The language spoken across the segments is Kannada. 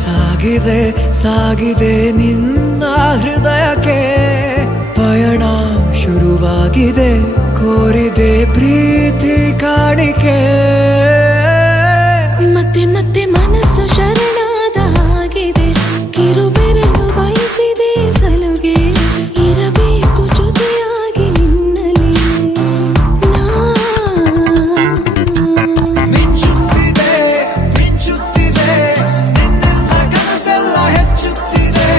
ಸಾಗಿದೆ ಸಾಗಿದೆ ನಿನ್ನ ಹೃದಯಕ್ಕೆ ಪಯಣ ಶುರುವಾಗಿದೆ ಕೋರಿದೆ ಪ್ರೀತಿ ಕಾಣಿಕೆ ಮತ್ತೆ ಮತ್ತೆ ಮನಸ್ಸು ಶರಣಾದ ಹಾಗಿದೆ ಕಿರುಬೆರಳು ಬಯಸಿದೆ ಸಲುಗೆ ಇರಬೇಕು ಜೊತೆಯಾಗಿ ನಿನ್ನಲ್ಲಿ ಮಿಂಚುತ್ತಿದೆ ಮಿಂಚುತ್ತಿದೆ ನಿನ್ನಿಂದ ಕನಸೆಲ್ಲ ಹೆಚ್ಚುತ್ತಿದೆ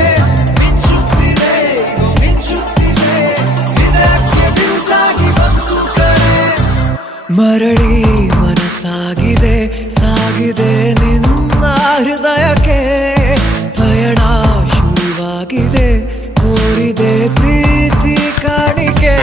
ಮಿಂಚುತ್ತಿದೆ ಮಿಂಚುತ್ತಿದೆ ಹೃದಯಕ್ಕೆ ಬಿರುಸಾಗಿ ಬಂತು ಕರೆ ಮರಳಿ ಮನಸ್ಸಾಗಿದೆ ಸಾಗಿದೆ ನಿನ್ನ ಹೃದಯಕ್ಕೆ ಪಯಣ ಶುರುವಾಗಿದೆ ಕೋರಿದೆ ಪ್ರೀತಿ ಕಾಣಿಕೆ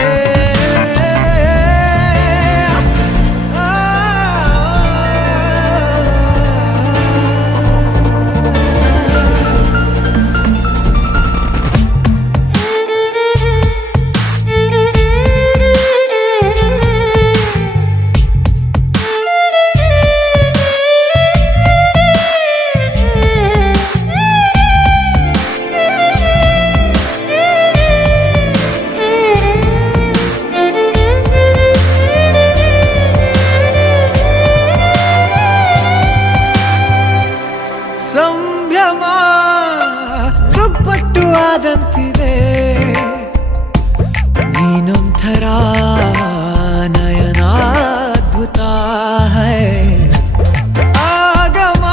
ಸಂಭ್ರಮ ದುಪ್ಪಟ್ಟು ಆದಂತಿದೆ ನೀನೊಂಥರ ನಯನಾದ್ಭುತ ಹೈ ಆಗಮ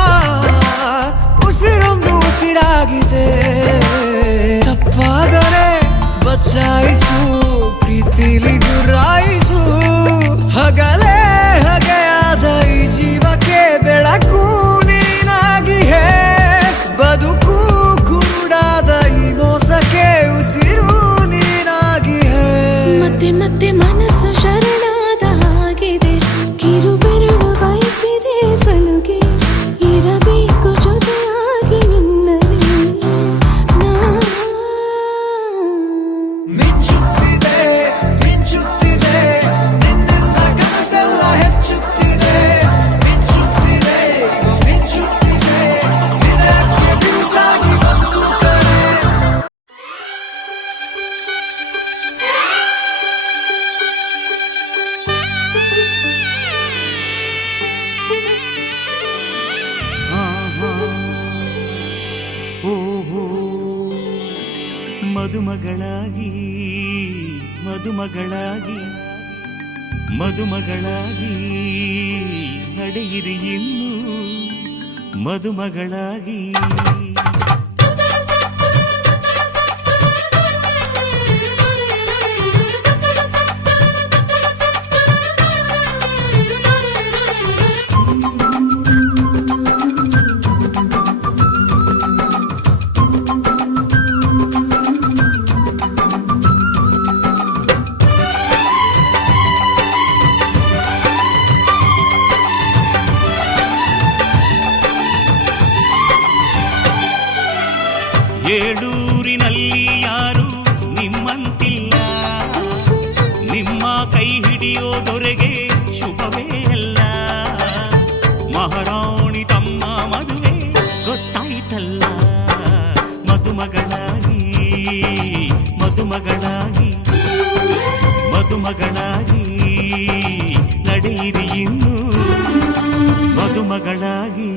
ಉಸಿರೊಂದು ಉಸಿರಾಗಿದೆ ತಪ್ಪಾದರೆ ಬಚಾಯಿಸು ಪ್ರೀತಿಲಿ ಗುರಾಯಿಸು ಹಗಲೇ ಹಗೆಯಾದ ಈ ಜೀವಕ್ಕೆ ಬೆಳಕು ನೀನಾಗಿ ಹೇ ಬದುಕು ಕುರುಡಾದ ಈ ಮೋಸಕ್ಕೆ ಉಸಿರು ನೀನಾಗಿ ಹೇ ಮತ್ತೆ ಮತ್ತೆ ಮನಸ್ಸು ಶರಣಾದ ಹಾಗಿದೆ ಕಿರುಬೆರಳು ಬಯಸಿದೆ ಸಲುಗೆ ಇರಬೇಕು ಜೊತೆಯಾಗಿ ನಿನ್ನಲ್ಲಿ ಮಿಂಚುತ್ತಿದೆ ಮಿಂಚುತ್ತಿದೆ ನಿನ್ನಿಂದ ಕನಸೆಲ್ಲ ಹೆಚ್ಚುತ್ತಿದೆ ಮಿಂಚುತ್ತಿದೆ ಮಿಂಚುತ್ತಿದೆ ಹೃದಯಕ್ಕೆ ಬಿರುಸಾಗಿ ಬಂತು ಕರೆ ಓಹೋ ಮದುಮಗಳಾಗಿ ಮದುಮಗಳಾಗಿ ಮದುಮಗಳಾಗಿ ನಡೆಯಿರಿ ಇನ್ನು ಮದುಮಗಳಾಗಿ ಏಳೂರಿನಲ್ಲಿ ಯಾರು ನಿಮ್ಮಂತಿಲ್ಲ ನಿಮ್ಮ ಕೈ ಹಿಡಿಯೋ ದೊರೆಗೆ ಶುಭವೇ ಅಲ್ಲ ಮಹಾರಾಣಿ ತಮ್ಮ ಮದುವೆ ಗೊತ್ತಾಯ್ತಲ್ಲ ಮದುಮಗಳಾಗಿ ಮದುಮಗಳಾಗಿ ಮದುಮಗಳಾಗಿ ನಡೆಯಿರಿ ಇನ್ನು ಮದುಮಗಳಾಗಿ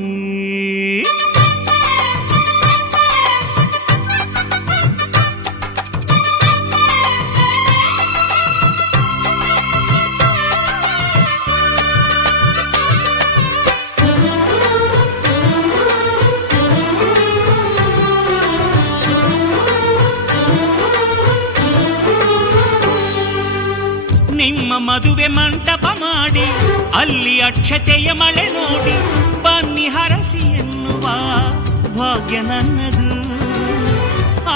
ನಿಮ್ಮ ಮದುವೆ ಮಂಟಪ ಮಾಡಿ ಅಲ್ಲಿ ಅಕ್ಷತೆಯ ಮಳೆ ನೋಡಿ ಬನ್ನಿ ಹರಸಿ ಎನ್ನುವ ಭಾಗ್ಯ ನನ್ನದು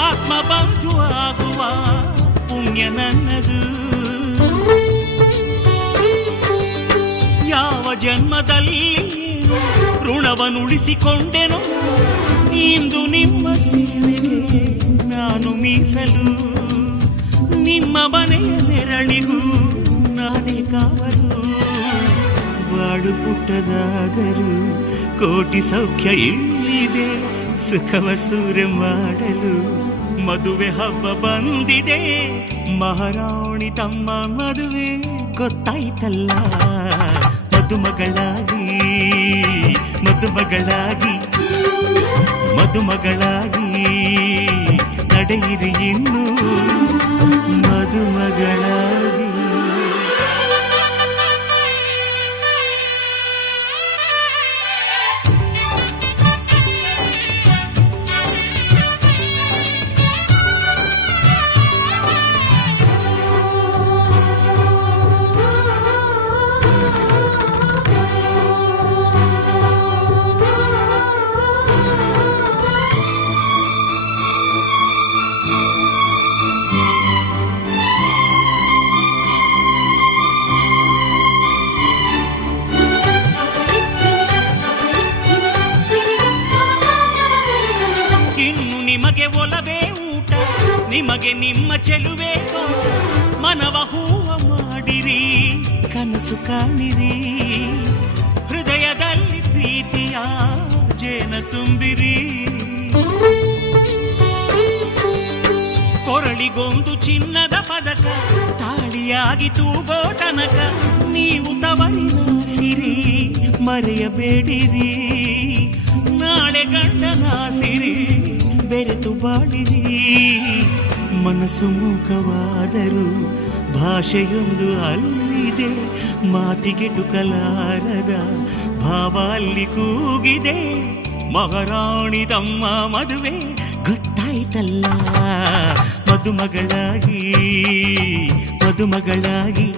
ಆತ್ಮ ಬಂಧು ಆಗುವ ಪುಣ್ಯ ನನ್ನದು ಯಾವ ಜನ್ಮದಲ್ಲಿ ಋಣವನ್ನುಳಿಸಿಕೊಂಡೆನೋ ಇಂದು ನಿಮ್ಮ ಸೇವೆಗೆ ನಾನು ಮೀಸಲು ನಿಮ್ಮ ಮನೆಯ ನೆರಳಿಗೂ ನಾನೇ ಕಾವಲು ಬಾಳು ಪುಟ್ಟದಾದರೂ ಕೋಟಿ ಸೌಖ್ಯ ಇಲ್ಲಿದೆ ಸುಖವ ಸೂರೆ ಮಾಡಲು ಮದುವೆ ಹಬ್ಬ ಬಂದಿದೆ. ಮಹಾರಾಣಿ ತಮ್ಮ ಮದುವೆ ಗೊತ್ತಾಯ್ತಲ್ಲ. ಮದುಮಗಳಾಗಿ ಮದುಮಗಳಾಗಿ ಮದುಮಗಳಾಗಿ ನಡೆಯಿರಿ ಇನ್ನು ಮದುಮಗಳಾಗಿ. ನಿಮಗೆ ಒಲವೇ ಊಟ, ನಿಮಗೆ ನಿಮ್ಮ ಚೆಲುವೆ ತೋಟ. ಮನವ ಹೂವ ಮಾಡಿರಿ, ಕನಸು ಕಾಣಿರಿ, ಹೃದಯದಲ್ಲಿ ಪ್ರೀತಿಯ ಜೇನ ತುಂಬಿರಿ. ಕೊರಳಿಗೊಂದು ಚಿನ್ನದ ಪದಕ, ತಾಳಿಯಾಗಿ ತೂಗೋ ತನಕ ನೀವು ತವರಿನ ಸಿರಿ ಮರೆಯಬೇಡಿರಿ. ನಾಳೆ ಗಂಡನ ಸಿರಿ ಬೆರೆತು ಬಾಳಿರಿ. ಮನಸ್ಸು ಮೂಕವಾದರೂ ಭಾಷೆಯೊಂದು ಅಲ್ಲಿದೆ, ಮಾತಿಗೆಟುಕಲಾರದ ಭಾವ ಅಲ್ಲಿ ಕೂಗಿದೆ. ಮಹಾರಾಣಿ ತಮ್ಮ ಮದುವೆ ಗೊತ್ತಾಯ್ತಲ್ಲ. ಮದುಮಗಳಾಗಿ ಮದುಮಗಳಾಗಿ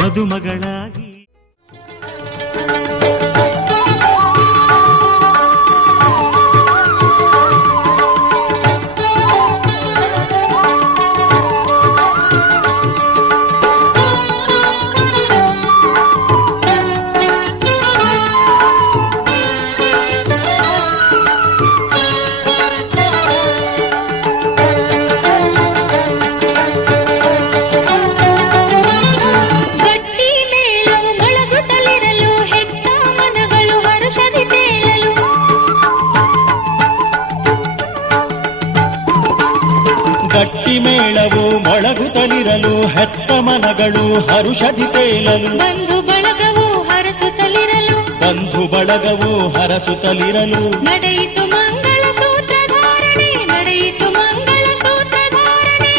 ಮದುಮಗಳಾಗಿ. ಗಟ್ಟಿ ಮೇಳವು ಮೊಳಗುತ್ತಲಿರಲು ಹೆತ್ತ ಮನಗಳು ಹರುಷದಿ ತೇಲಲು. ಬಂಧು ಬಳಗವು ಹರಸುತ್ತಲಿರಲು, ಬಂಧು ಬಳಗವು ಹರಸುತ್ತಲಿರಲು. ನಡೆಯಿತು ಮಂಗಳ ಸೂತ್ರಧಾರಣೆ, ನಡೆಯಿತು ಮಂಗಳ ಸೂತ್ರಧಾರಣೆ.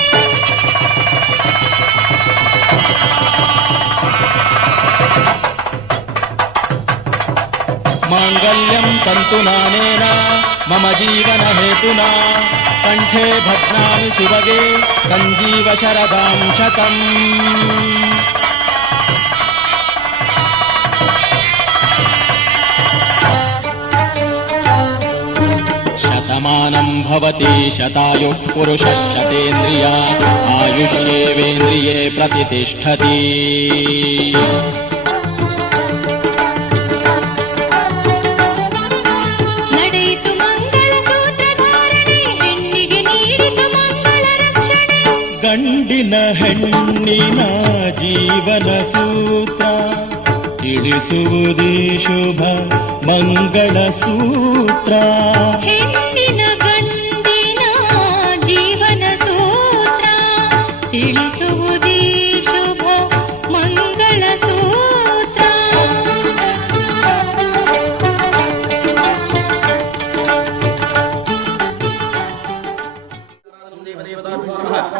ಮಾಂಗಲ್ಯಂ ತಂತು ನಾನೇನ ಮಮ ಜೀವನ ಹೇತುನಾ ಕಂಠೆ ಭಗ್ನಾಮಿ ಸುಭಗೆ ಸಂಜೀವ ಶರದಾಂ ಶತಂ. ಶತಮಾನಂ ಭವತಿ ಶತಾಯುಃ ಪುರುಷಃ ಶತೇಂದ್ರಿಯ ಆಯುಷ್ಯೇವೇಂದ್ರಿಯೇ ಪ್ರತಿಷ್ಠತಿ. ಗಂಡಿನ ಹೆಣ್ಣಿನ ಜೀವನ ಸೂತ್ರ ತಿಳಿಸುವುದೇ ಶುಭ ಮಂಗಳ ಸೂತ್ರ. ಹೆಣ್ಣಿನ ಗಂಡಿನ ಜೀವನ ಸೂತ್ರ ತಿಳಿಸುವುದೇ ಶುಭ ಮಂಗಳ ಸೂತ್ರ.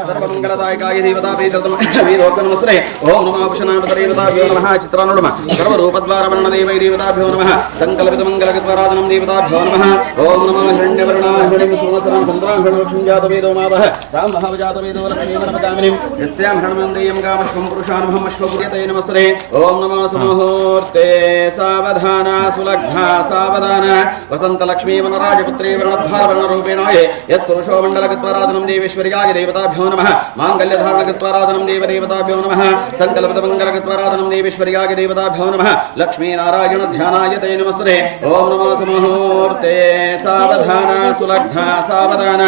ಸರ್ವಮಂಗಳದಾಯಕಾಯ ದೇವತಾ ಪ್ರೀತಮ ಶ್ರೀಲೋಕನಮಸ್ತೆ. ಓಂ ನಮಃ ಭೂಷಣಾಪತರೇವತಾಭ್ಯೋ ನಮಃ. ಚಿತ್ರಾನುಡಮ ಸರ್ವರೂಪದ್ವಾರವರ್ಣ ದೇವೈ ದೇವತಾಭ್ಯೋ ನಮಃ. ಸಂಕಲ್ಪಿತ ಮಂಗಲಗದ್ವಾರಾಧನಂ ದೇವತಾಭ್ಯೋ ನಮಃ. ಓಂ ನಮಃ ಶರಣ್ಯವರ್ಣಾಹಿಣಿಂ ಸುಮಸರಂ ಚಂದ್ರಾಂಶಂ ಲಕ್ಷ್ಮೀ ಜಾತವೇದೋ ಮಾವಹ ರಾಮ ಮಹಾವಜಾತವೇದೋ ಲಕ್ಷ್ಮೀವರಮದಾಮಿನಿಂ ಯಸ್ಯಾಂ ಹರಣಮಂದೇಯಂ ಕಾಮಶ್ವಂ ಪುರುಷಾನ್ಮಹಂ ಅಶ್ವಪುರ್ಯತೈ ನಮಸ್ತೆ. ಓಂ ನಮಃ ಸುಮುಹೂರ್ತೆ ಸಾವಧಾನ ಸುಲಗ್ನ ಸಾವಧಾನ ವಸಂತ ಲಕ್ಷ್ಮೀ ವನರಾಜಪುತ್ರೇ ವರ್ಣದ್ವಾರ ವರ್ಣರೂಪೇಣಾಯ ಯತ್ಪುರುಷೋ ಮಂಡಲಗದ್ವಾರಾಧನಂ ದೇವೇಶ್ವರ್ಯಾಯ ದೇವತಾಭ್ಯೋ ನಮಃ. माङ्गल्यधारणकृत्वाराधनं देवदेवताभ्यो नमः सङ्कल्पितमङ्गलकृत्वाराधनं देवेश्वर्याय देवताभ्यो नमः लक्ष्मीनारायणध्यानाय ते नमस्ते ॐ नमो सुमुहूर्ते सावधान सुलग्ना सावधान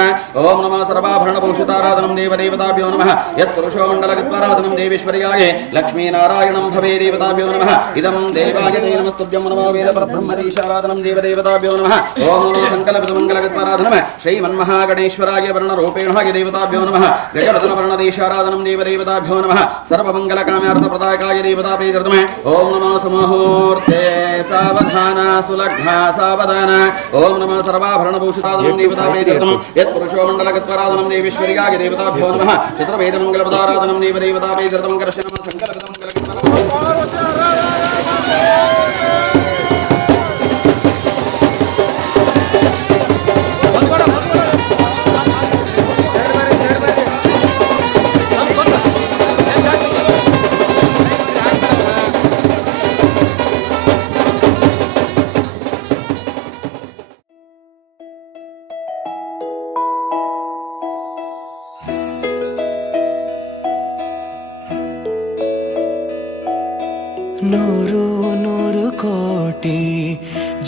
ॐ नमो सर्वाभरणभूषिताराधनं देवदेवताभ्यो नमः यत्पुरुषो मण्डलकृत्वाराधनं देवेश्वर्याय लक्ष्मीनारायणं भवे देवताभ्यो नमः इदं देवाय ते नमस्तुभ्यं नमो वेदपरब्रह्मरीशाराधनं देवदेवताभ्यो नमः ॐ नमो सङ्कल्पितमङ्गलकृत्वाराधनं श्रीमन्महागणेश्वराय वर्णरूपेण देवताभ्यो नमः गजवदनवर्णदेशाराधनं देवदेवताभ्यो नमः सर्वमङ्गलकाम्यार्थप्रदायकाय देवताप्रीत्यर्थम् ॐ नमो सुमुहूर्ते सावधान सुलग्ना सावधान ॐ नमो सर्वाभरणभूषिताराधनं देवताप्रीत्यर्थम् यत्पुरुषो मण्डलकृत्वाराधनं देवेश्वर्याय देवताभ्यो नमः चतुर्वेदमङ्गलपदाराधनं देवदेवताप्रीत्यर्थं कर्षणं सङ्कल्पितमङ्गलकृत्वाराधनं ನೂರು ನೂರು ಕೋಟಿ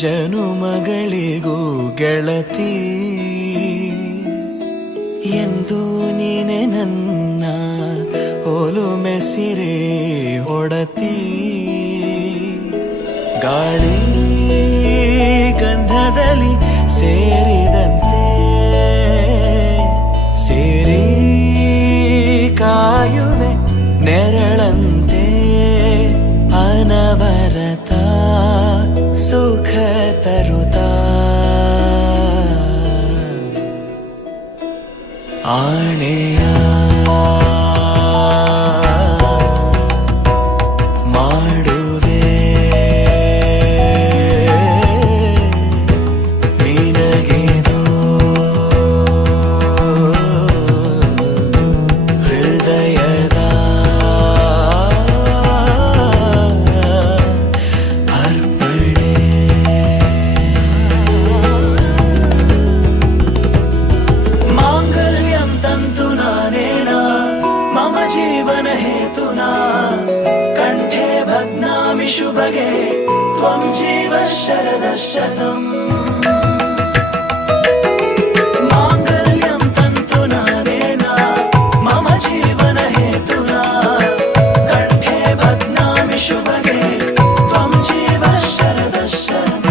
ಜನುಮಗಳಿಗೂ ಗೆಳತಿ ಎಂದು ನೀನೆ ನನ್ನ ಒಲುಮೆಸಿರೆ ಹೊಡತಿ ಗಾಳಿ ಗಂಧದಲ್ಲಿ ಸೇರಿದಂತೆ ಸೇರಿ ಕಾಯುವೆ ನೆರಳಂತೆ ಅನವರತ ಸುಖ ತರುತ್ತಾ ಆಣೆಯ ಮಾಡುವೆ ನಿನಗೆದು ಹೃದಯದ ಅರ್ಪಣೆ ಮಾಂಗಲ್ಯಂ ತಂತು ನಾನೇನ ಮಮ ಜೀವನ ಹೇತುನಾ ಕಂಠೆ ಭಗ್ನಾಮಿ ಶುಭಗೆ ತ್ವಂ ಜೀವ ಶರದ ಶತಂ ಮಾಂಗಲ್ಯಂ ತಂತು ನಾನೇನ ಮಮ ಜೀವನ ಹೇತುನಾ ಕಂಠೆ ಭಗ್ನಾಮಿ ಶುಭಗೆ ತ್ವಂ ಜೀವ ಶರದ ಶತಂ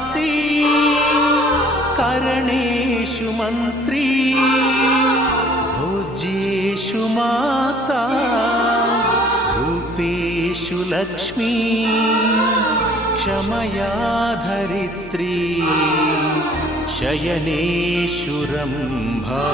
वासी करणेषु मन्त्री भोज्येषु माता रूपेषु लक्ष्मी क्षमया धरित्री शयनेषु रम्भा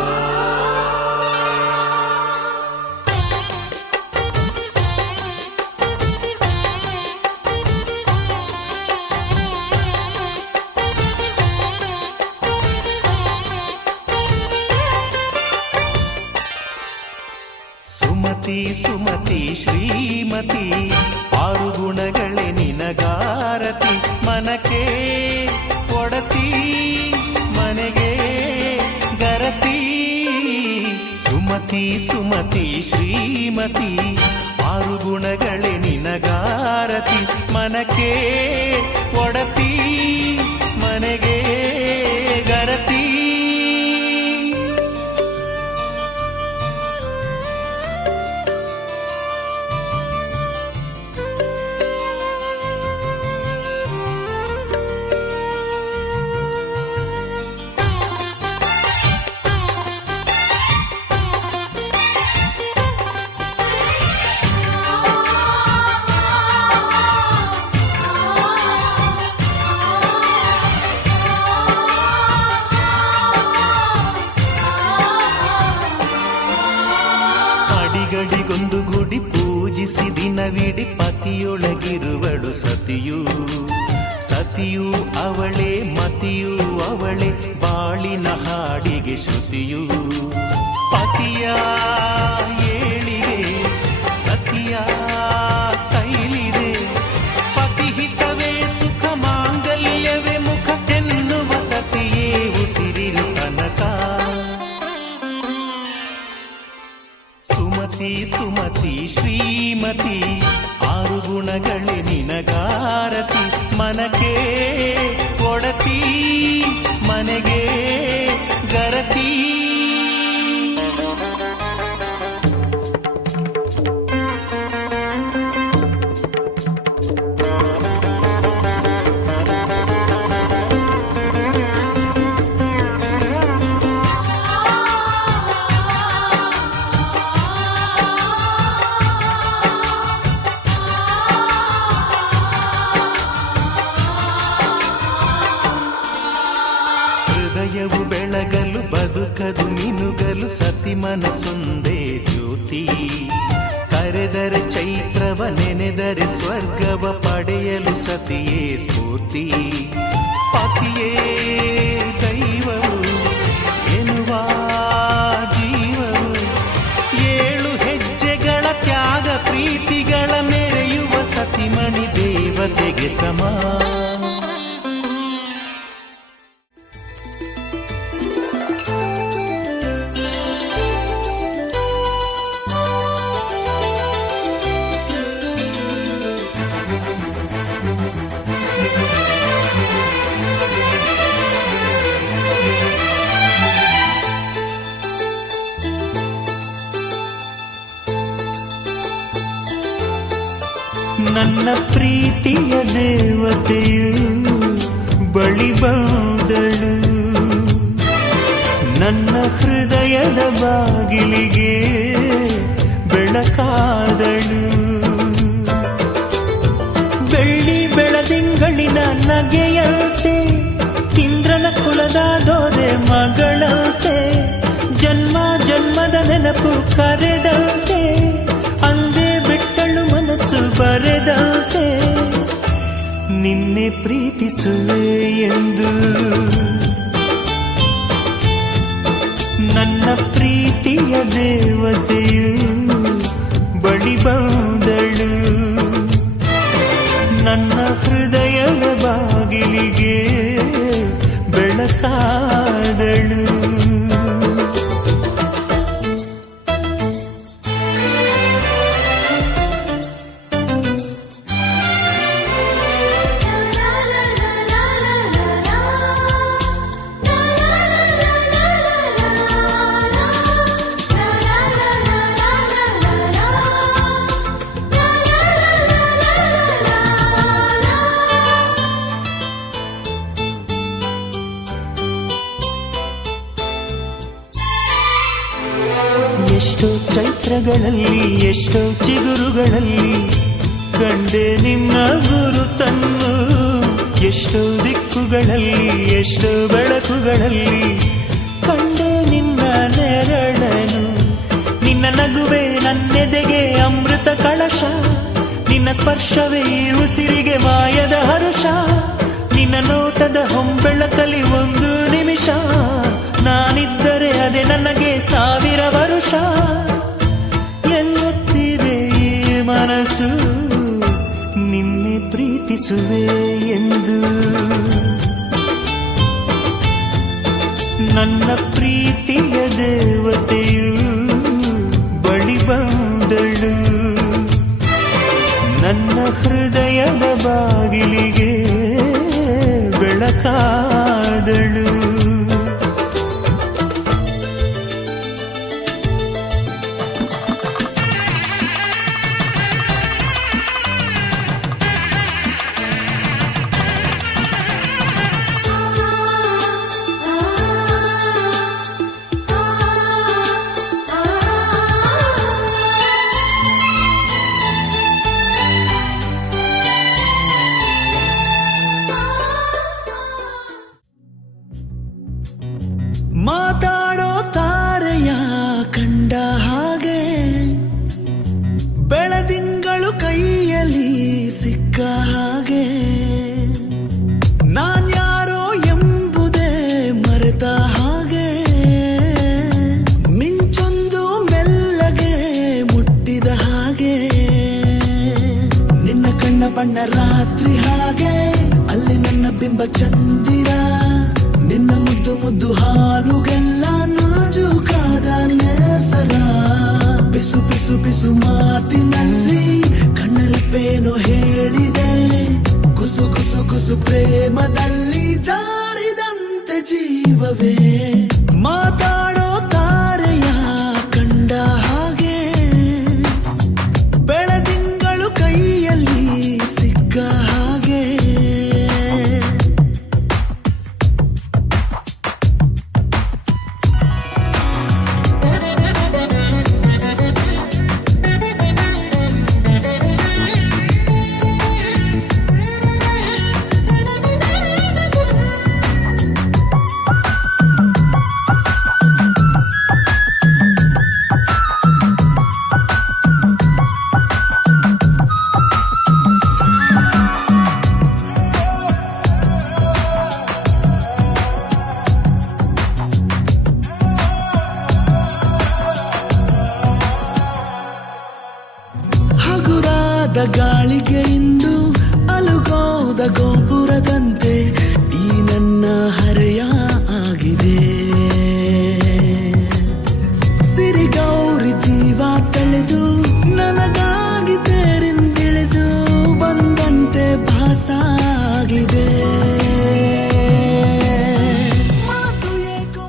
ಸುಮತಿ ಸುಮತಿ ಶ್ರೀಮತಿ ಆರು ಗುಣಗಳೇ ನಿನಗಾರತಿ ಮನಕ್ಕೆ ಒಡತಿ ಮನೆಗೆ ಗರತಿ ಸುಮತಿ ಸುಮತಿ ಶ್ರೀಮತಿ ಆರು ಗುಣಗಳೇ ನಿನಗಾರತಿ ಮನಕ್ಕೆ ಒಡತಿ ಮನೆಗೆ ಗರತಿ ಗಡಿಗೊಂದು ಗುಡಿ ಪೂಜಿಸಿ ದಿನವಿಡಿ ಪತಿಯೊಳಗಿರುವಳು ಸತಿಯು ಸತಿಯು ಅವಳೇ ಮತಿಯು ಅವಳೇ ಬಾಳಿನ ಹಾಡಿಗೆ ಶ್ರುತಿಯು ಪತಿಯ ಏಳಿಗೆ ಸತಿಯ ಕೈಲಿದೆ ಪತಿಹಿತವೇ ಸುಖ ಮಾಂಗಲ್ಯವೇ ಮುಖ ಎನ್ನುವ ಸತಿಯೇ ಉಸಿರಿರು ತನಕ ಸುಮತಿ ಸುಮತಿ ಶ್ರೀಮತಿ ಆರು ಗುಣಗಳೇ ನಿನಗಾರತಿ ಮನಕ್ಕೆ ಒಡತಿ ಮನೆಗೆ ಗರತಿ ಹೃದಯವು ಬೆಳಗಲು ಬದುಕದು ಮಿನುಗಲು ಸತಿ ಮನಸೊಂದೇ ಜ್ಯೋತಿ ಕರೆದರೆ ಚೈತ್ರವ ನೆನೆದರೆ ಸ್ವರ್ಗವ ಪಡೆಯಲು ಸತಿಯೇ ಸ್ಫೂರ್ತಿ ಪತಿಯೇ ದೈವವು ಎನ್ನುವ ಜೀವವು ಏಳು ಹೆಜ್ಜೆಗಳ ತ್ಯಾಗ ಪ್ರೀತಿಗಳ ಮೆರೆಯುವ ಸತಿಮಣಿ ದೇವತೆಗೆ ಸಮ ನನ್ನ ಪ್ರೀತಿಯ ದೇವತೆಯು ಬಳಿ ಬಂದಳು ನನ್ನ ಹೃದಯದ ಬಾಗಿಲಿಗೆ ಬೆಳಕಾದಳು ಬೆಳ್ಳಿ ಬೆಳದಿಂಗಳಿನ ನಗೆಯಂತೆ ಇಂದ್ರನ ಕುಲದ ದೊರೆ ಮಗಳಂತೆ ಜನ್ಮ ಜನ್ಮದ ನೆನಪು ಕರೆದಂತೆ ಅಂದೇ ಬಿಟ್ಟಳು ಮನಸ್ಸು ಬರೆದಂತೆ ನಿನ್ನೆ ಪ್ರೀತಿಸುವೆ ಎಂದು ನನ್ನ ಪ್ರೀತಿಯ ದೇವತೆಯು ಬಳಿ ಬಂದಳು ನನ್ನ ಹೃದಯದ ಬಾಗಿಲಿಗೆ ಬೆಳಕಾದಳು ಚೈತ್ರಗಳಲ್ಲಿ ಎಷ್ಟೋ ಚಿಗುರುಗಳಲ್ಲಿ ಕಂಡೆ ನಿನ್ನ ಗುರುತನ್ನು, ಎಷ್ಟೋ ದಿಕ್ಕುಗಳಲ್ಲಿ ಎಷ್ಟೋ ಬೆಳಕುಗಳಲ್ಲಿ ಕಂಡೆ ನಿನ್ನ ನೆರಳನು. ನಿನ್ನ ನಗುವೆ ನನ್ನೆದೆಗೆ ಅಮೃತ ಕಳಶ, ನಿನ್ನ ಸ್ಪರ್ಶವೇ ಈ ಉಸಿರಿಗೆ ಮಾಯದ ಹರುಷ. ನಿನ್ನ ನೋಟದ ಹೊಂಬೆಳಕಲಿ ಒಂದು ನಿಮಿಷ, ನಾನಿದ್ದರೆ ಅದೇ ನನಗೆ 1000 ವರುಷ. ಎನ್ನುತ್ತಿದೆ ಈ ಮನಸ್ಸು ನಿನ್ನೆ ಪ್ರೀತಿಸುವೆ ಎಂದು. ನನ್ನ ಪ್ರೀತಿಯ ದೇವತೆಯು ಬಳಿ ಬಂದಳು, ನನ್ನ ಹೃದಯದ ಬಾಗಿಲಿಗೆ ಬೆಳಕಾದಳು. ಮಾತಾಡೋ ತಾರೆಯ ಕಂಡ ಹಾಗೆ, ಬೆಳದಿಂಗಳು ಕೈಯಲ್ಲಿ ಸಿಕ್ಕ ಹಾಗೆ, ನಾನ್ಯಾರೋ ಎಂಬುದೇ ಮರೆತ ಹಾಗೆ, ಮಿಂಚೊಂದು ಮೆಲ್ಲಗೆ ಮುಟ್ಟಿದ ಹಾಗೆ, ನಿನ್ನ ಕಣ್ಣ ಬಣ್ಣ ರಾತ್ರಿ ಹಾಗೆ, ಅಲ್ಲಿ ನನ್ನ ಬಿಂಬ ಚಂದಿರ, ನಿನ್ನ ಮುದ್ದು ಮುದ್ದು ಹಾಲುಗೆಲ್ಲ ನಾಜೂಕಾದ ನೇಸರ. ಬಿಸು ಬಿಸು ಬಿಸು ಮಾತಿನಲ್ಲಿ ಕಣ್ಣರಪ್ಪೇನೋ ಹೇಳಿದೆ, ಕುಸು ಕುಸು ಕುಸು ಪ್ರೇಮದಲ್ಲಿ ಜಾರಿದಂತೆ ಜೀವವೇ. ಮಾತಾಡೋ ತಾರೆಯ ಕಂಡ ಹಾಗೆ, ಬೆಳದಿಂಗಳು ಕೈಯಲ್ಲಿ ಸಿಕ್ಕ ಹಾಗೆ. ಹಗುರಾದ ಗಾಳಿಗೆ ಇಂದು ಅಲುಗೋದ ಗೋಪುರದಂತೆ ಈ ನನ್ನ ಹರೆಯ ಆಗಿದೆ. ಸಿರಿಗೌರಿ ಜೀವ ತಳೆದು ನನಗಾಗಿ ತೇರಿಂದಿಳಿದು ಬಂದಂತೆ ಭಾಸಾಗಿದೆ. ಮಾತು ಏಕೋ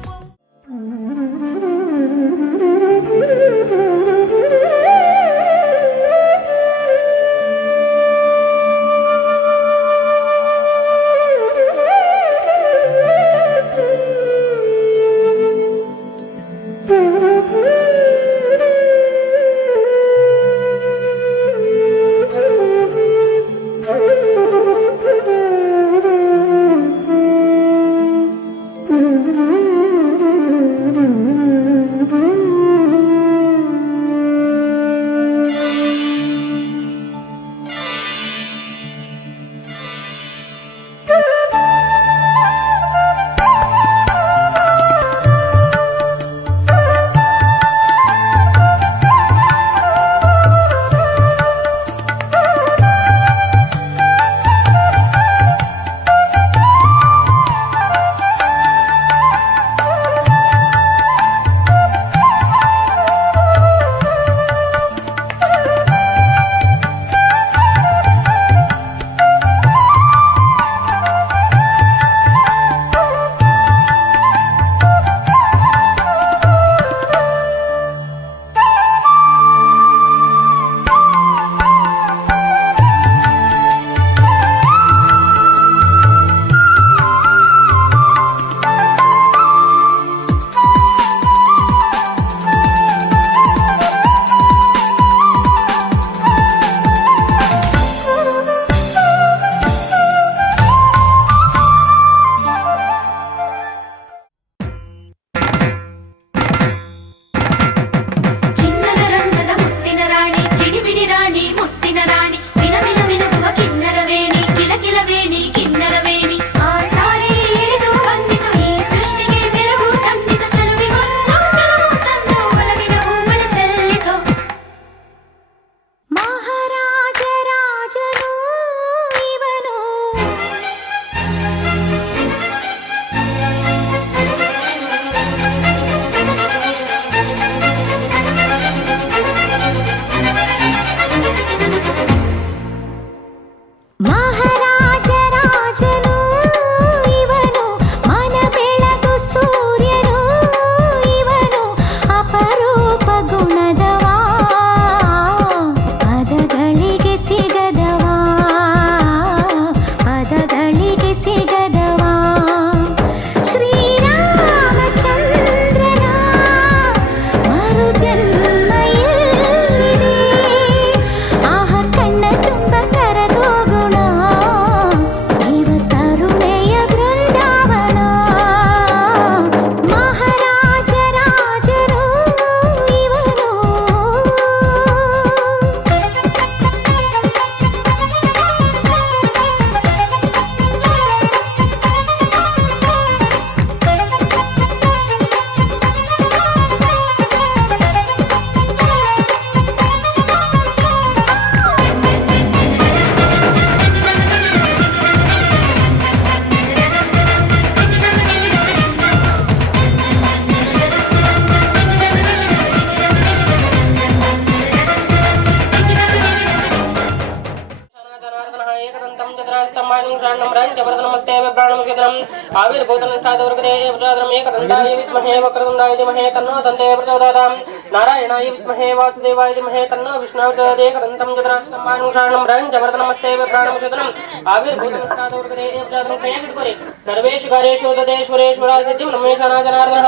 चन्द्रास्तम्भानं शरणं रञ्जवर्धनमस्ते प्राणमुषितम् आविर्भूतनिष्ठादवर्गदे प्रचोदनम् एकदन्ताय विद्महे वक्रतुण्डाय धीमहि तन्नो दन्ते प्रचोदयात् नारायणाय विद्महे वासुदेवाय धीमहि तन्नो विष्णुः प्रचोदयात् एकदन्तं चन्द्रास्तम्भानं शरणं रञ्जवर्धनमस्ते प्राणमुषितम् आविर्भूतनिष्ठादवर्गदे प्रचोदनम् क्रियाकरि सर्वेषु कार्येषु तदेश्वरेश्वरा सिद्धिं रमेशाना जनार्दनः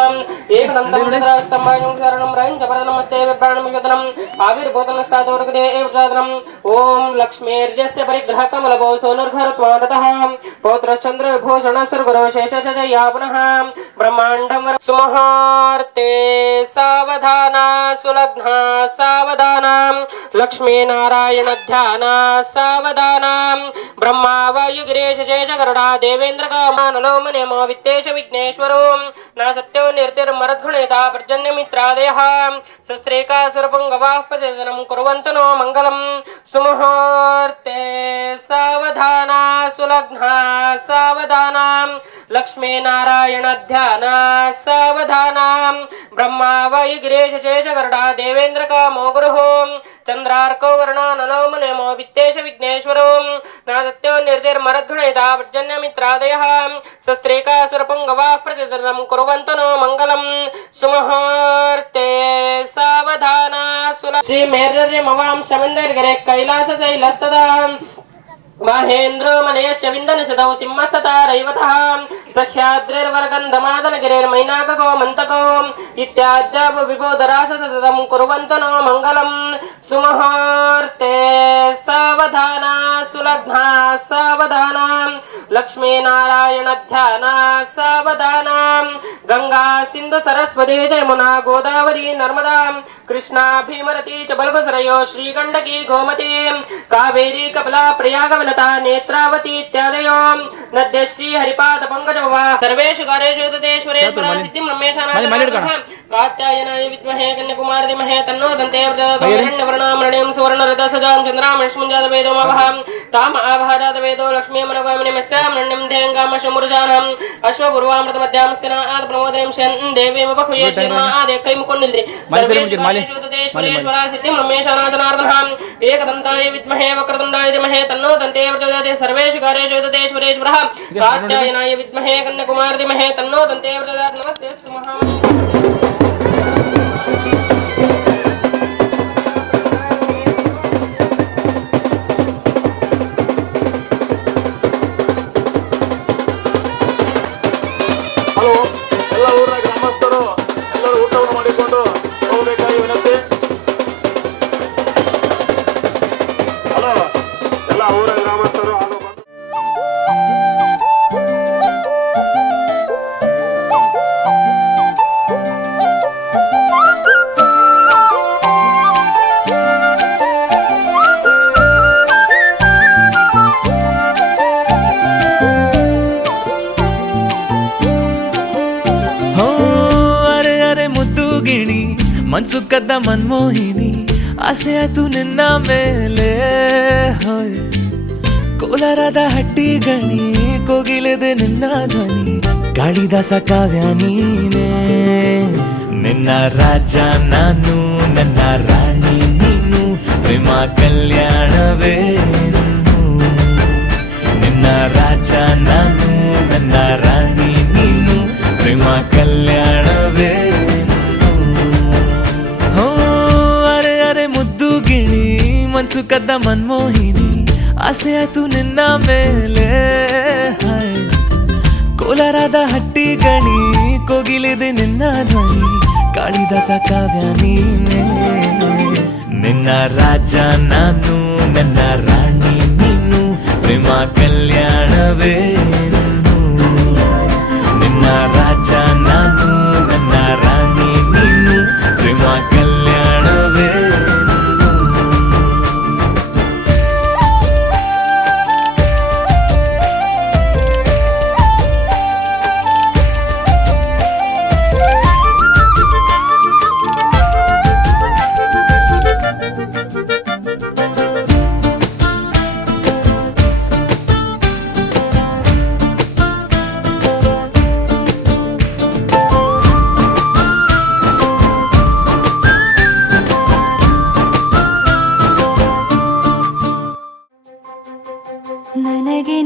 एकदन्तं चन्द्रास्तम्भानं शरणं रञ्जवर्धनमस्ते प्राणमुषितम् आविर्भूतनिष्ठादवर्गदे प्रचोदनम् ॐ लक्ष्मीर्यस्य परिग्रह कमलभो सोनुर्घरत्वादतः पौत्रश्चन्द्र विभूषण सुरगुरो शेषचया पुनः ब्रह्माण्डं सुमुहूर्ते सावधाना सुलग्ना सावधाना लक्ष्मीनारायण ध्याना सावधाना ब्रह्मा वायु गिरीश शेष गरुडा देवेन्द्र कामानलो मनेमो वित्तेश विघ्नेश्वरो न सत्यो निर्तिर्मरध्वनेता पर्जन्यमित्रादयः शस्त्रेका सुरपुङ्गवाः प्रतिदिनं कुर्वन्तु नो मङ्गलम् सुमुहूर्ते सावधाना सुलग्ना सावधाना लक्ष्मीनारायण ध्याना सावधाना ब्रह्मा वायु गिरीश शेष गरुडा देवेन्द्र कामो गुरुः चन्द्रार्को वर्णानलो मनेमो वित्तेश विघ्नेश्वरो न सत्यो निर्तिर्मरध्वनेता पर्जन्यमित्रादयः शस्त्रेका सुरपुङ्गवाः प्रतिदिनं कुर्वन्तु नो मङ्गलम् सुमुहूर्ते सावधाना श्री मेर्यमवां शमिन्दर्गिरे कैलास शैलस्तदा महेन्द्रो मनेश्च विन्दनशतौ सिंहस्तथा रैवतः सख्याद्रिर्वरगन्धमादनगिरिर्मैनाकको मन्तको इत्याद्यावो विबोधरासततं कुर्वन्तु नो मङ्गलम् सुमुहूर्ते सावधाना सुलग्ना सावधाना लक्ष्मीनारायण ध्याना सावधाना गंगा सिंधु सरस्वती जमुना गोदावरी नर्मदा कृष्णा भीमरती च बल्गुसरयो श्रीगण्डकी गोमती कावेरी कपिला प्रयागवनता नेत्रावती इत्यादयो नद्य श्री हरिपाद पंकजवा सर्वेषु कार्येषु तदेश्वरेश्वरा सिद्धिं रमेशानाय कात्यायनाय विद्महे कन्याकुमारी धीमहि तन्नो दन्ते प्रचोदयात् हिरण्यवर्णामृणीं सुवर्णरथसजां चन्द्रां लक्ष्मीजातवेदो मवहं ताम आभाजातवेदो लक्ष्मी मनोगामिनीं यस्यामृण्यं धेङ्गामशमुरुजानम् अश्वपूर्वामृतमध्यामस्तिना आद प्रमोदनीं शं देवीमुपहुये श्रीमा आदेकै मुकुन्दिन्द्रि सर्वेषु तदेश्वरेश्वरा सिद्धिं रमेशानाय जनार्दनः एकदन्ताय विद्महे वक्रतुण्डाय धीमहि तन्नो दन्ते प्रचोदयात् सर्वेषु कार्येषु तदेश्वरेश्वरः कात्यायनाय विद्महे कन्याकुमारी धीमहि तन्नो दन्ते प्रचोदयात् नमस्ते महामहि ಮನ್ಸುಕದ್ದ ಮನ್ಮೋಹಿನಿ ಆಸೆ ಆತು ನಿನ್ನ ಮೇಲೆ ಹೋಯ್ ಕೋಲಾರದ ಹಟ್ಟಿ ಗಣಿ ಕೋಗಿಲೆದೆ ನಿನ್ನ ಧ್ವನಿ ಗಾಳಿದಾಸ ಕಾವ್ಯ ನೀನೆ ನಿನ್ನ ರಾಜ ನಾನು ನನ್ನ ರಾಣಿ ನೀನು ಪ್ರೇಮ ಕಲ್ಯಾಣವೇನು ನಿನ್ನ ರಾಜ ನಾನು ನನ್ನ ರಾಣಿ ನೀನು ಪ್ರೇಮ ಕಲ್ಯಾಣವೇನು ಮನ್ಸು ಕದ್ದ ಮನ್ಮೋಹಿನಿ ಆಸೆ ಆತು ನಿನ್ನ ಮೇಲೆ ಹಾಯ್ ಕೋಲಾರದ ಹಟ್ಟಿ ಗಣಿ ಕೋಗಿಲಿದೆ ನಿನ್ನ ಧ್ವನಿ ಕಾಳಿದಾಸ ಕಾವ್ಯ ನೀನೆ ನಿನ್ನ ರಾಜ ನಾನು ನನ್ನ ರಾಣಿ ನೀನು ಪ್ರೇಮ ಕಲ್ಯಾಣವೇನು ನಿನ್ನ ರಾಜ ನಾನು ನನ್ನ ರಾಣಿ ನೀನು ಪ್ರೇಮ ಕಲ್ಯಾಣವೇನು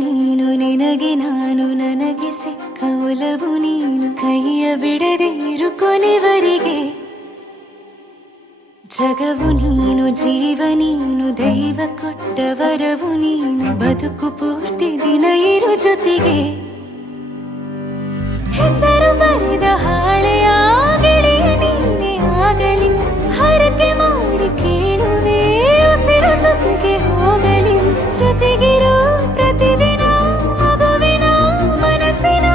ನೀನು ನಿನಗೆ ನಾನು ನನಗೆ ಸಿಕ್ಕ ಒಲವು ನೀನು ಕೈಯ ಬಿಡದೆ ಇರು ಕೊನೆವರೆಗೆ ಜಗವು ನೀನು ಜೀವ ನೀನು ದೈವ ಕೊಟ್ಟ ವರವು ನೀನು ಬದುಕು ಪೂರ್ತಿ ದಿನ ಇರು ಜೊತೆಗೆ ಹೆಸರು ಬರೆದ ಹಾಳೆಯ ಗೆಳೆಯ ನೀನೇ ಆಗಲಿ ಹರಕೆ ಮಾಡಿ ಕೇಳುವೆ ಉಸಿರು ಜೊತೆಗೆ ಹೋಗಲಿ ಜೊತೆಗಿರೋ ಪ್ರತಿದಿನ ಮಗುವಿನ ಮನಸ್ಸಿನ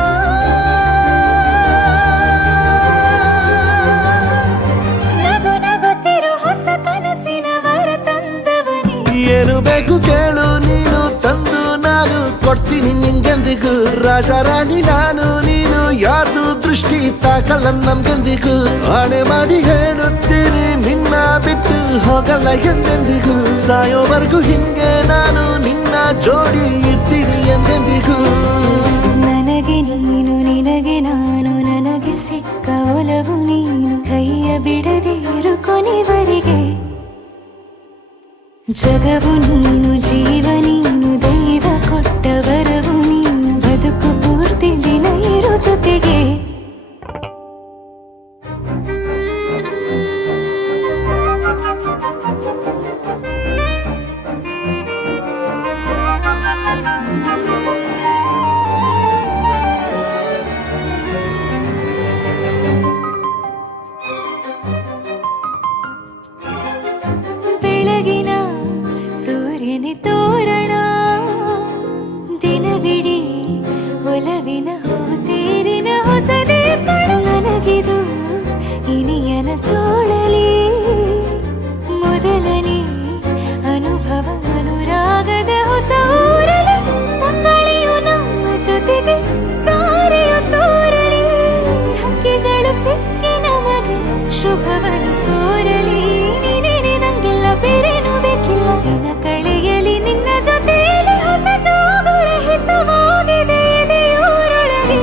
ನಗು ನಗುತ್ತಿರೋ ಹೊಸ ಕನಸಿನ ವರ ತಂದವನೇ ಏನು ಬೇಕು ಕೇಳು ನೀನು ತಂದು ನಾನು ಕೊಡ್ತೀನಿ ನಿಂಗೆಂದಿಗೂ ರಾಜ ರಾಣಿ ನಾನು ನೀನು ಯಾರ್ದು ದೃಷ್ಟಿ ತಾಕಲ್ಲ ನಮ್ಗೆಂದಿಗೂ ಆಣೆ ಮಾಡಿ ಹೇಳುತ್ತೀನಿ ನಿನ್ನ ಬಿಟ್ಟು ಹೋಗಲ್ಲ ಎಂದೆಂದಿಗೂ ಸಾಯೋವರೆಗೂ ಹಿಂಗೆ ನಾನು ನಿನ್ನ ಜೋಡಿ ಇರ್ತೀನಿ ಎಂದೆಂದಿಗೂ ನನಗೆ ನೀನು ನಿನಗೆ ನಾನು ನನಗೆ ಸಿಕ್ಕ ಒಲವು ನೀನು ಕೈಯ ಬಿಡದೆ ಇರು ಕೊನೆವರೆಗೆ ಜಗವು ನೀನು ಜೀವ ನೀನು ದೈವ ಕೊಟ್ಟ ವರವು ನೀನು ಬದುಕು ಪೂರ್ತಿ ದಿನ ಇರು ಜೊತೆಗೆ ಬೆಳಗಿನ ಸೂರ್ಯನ ತೋರಣ ದಿನವಿಡೀ ಒಲವಿನ ಹೋತೇರಿನ ಹೊಸದೇ ಪಡ ನನಗಿದು ಇನಿಯನ ತೋಳಲಿ ಮೊದಲನೇ ಅನುಭವ ಅನುರಾಗದ ಹೊಸ ಊರಲಿ ತಂಗಳಿಯು ನಮ್ಮ ಜೊತೆಗೆ ತಾರೆಯು ತೋರಲಿ ಹಕ್ಕಿಗಳು ಸಿಕ್ಕಿ ನಮಗೆ ಶುಭವನ್ನು ಕೋರಲಿ ನೀನೇನೆ ನಂಗೆಲ್ಲ ಬೇರೇನು ಬೇಕಿಲ್ಲ ದಿನ ಕಳೆಯಲಿ ನಿನ್ನ ಜೊತೆಯಲ್ಲಿ ಹೊಸ ಜೋಗುಳ ಹಿತವಾಗಿದೆ ಎದೆಯೂರೊಳಗೆ